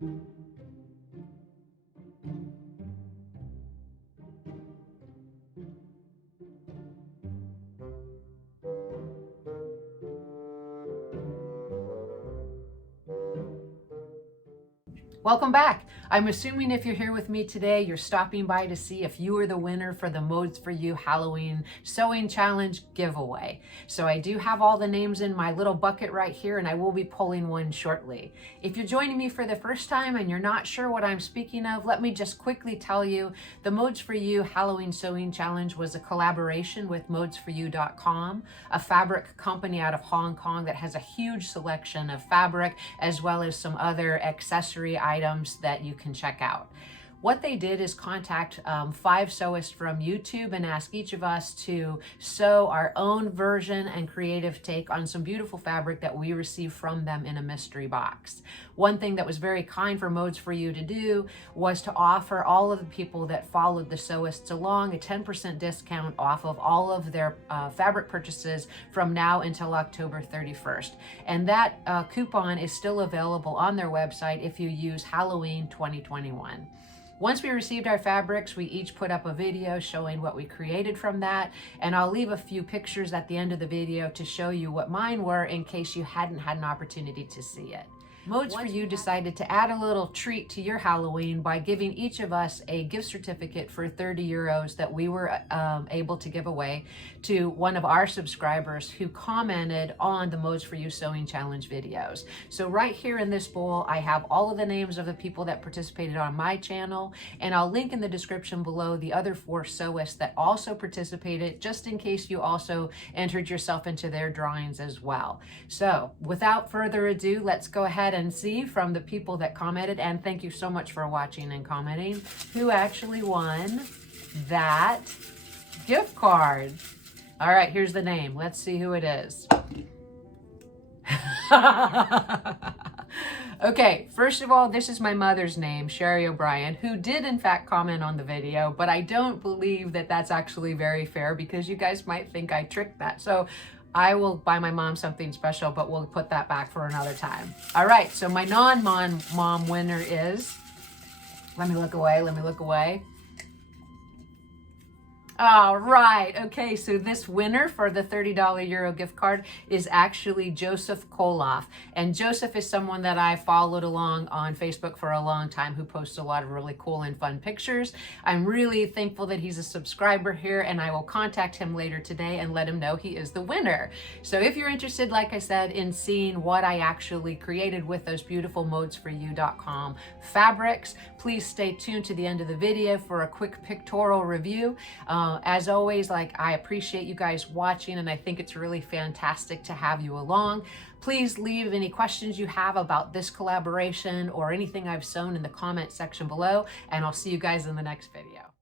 Welcome back. I'm assuming if you're here with me today, you're stopping by to see if you are the winner for the Modes for You Halloween Sewing Challenge giveaway. So I do have all the names in my little bucket right here, and I will be pulling one shortly. If you're joining me for the first time and you're not sure what I'm speaking of, let me just quickly tell you the Modes for You Halloween Sewing Challenge was a collaboration with modesforyou.com, a fabric company out of Hong Kong that has a huge selection of fabric as well as some other accessory items that you can check out. What they did is contact 5 sewists from YouTube and ask each of us to sew our own version and creative take on some beautiful fabric that we received from them in a mystery box. One thing that was very kind for Modes for You to do was to offer all of the people that followed the sewists along a 10% discount off of all of their fabric purchases from now until October 31st. And that coupon is still available on their website if you use Halloween 2021. Once we received our fabrics, we each put up a video showing what we created from that, and I'll leave a few pictures at the end of the video to show you what mine were in case you hadn't had an opportunity to see it. Modes for You decided to add a little treat to your Halloween by giving each of us a gift certificate for 30 euros that we were able to give away to one of our subscribers who commented on the Modes for You Sewing Challenge videos. So right here in this bowl, I have all of the names of the people that participated on my channel, and I'll link in the description below the other 4 sewists that also participated, just in case you also entered yourself into their drawings as well. So without further ado, let's go ahead and see from the people that commented, and thank you so much for watching and commenting, who actually won that gift card. All right, here's the name. Let's see who it is. Okay, first of all, this is my mother's name, Sheree O'Brien, who did in fact comment on the video, but I don't believe that that's actually very fair because you guys might think I tricked that. So I will buy my mom something special, but we'll put that back for another time. All right, so my non-mom winner is, let me look away. All right, okay, so this winner for the $30 Euro gift card is actually Joseph Koloff. And Joseph is someone that I followed along on Facebook for a long time who posts a lot of really cool and fun pictures. I'm really thankful that he's a subscriber here, and I will contact him later today and let him know he is the winner. So if you're interested, like I said, in seeing what I actually created with those beautiful modesforyou.com fabrics, please stay tuned to the end of the video for a quick pictorial review. As always, I appreciate you guys watching, and I think it's really fantastic to have you along. Please leave any questions you have about this collaboration or anything I've sewn in the comment section below, and I'll see you guys in the next video.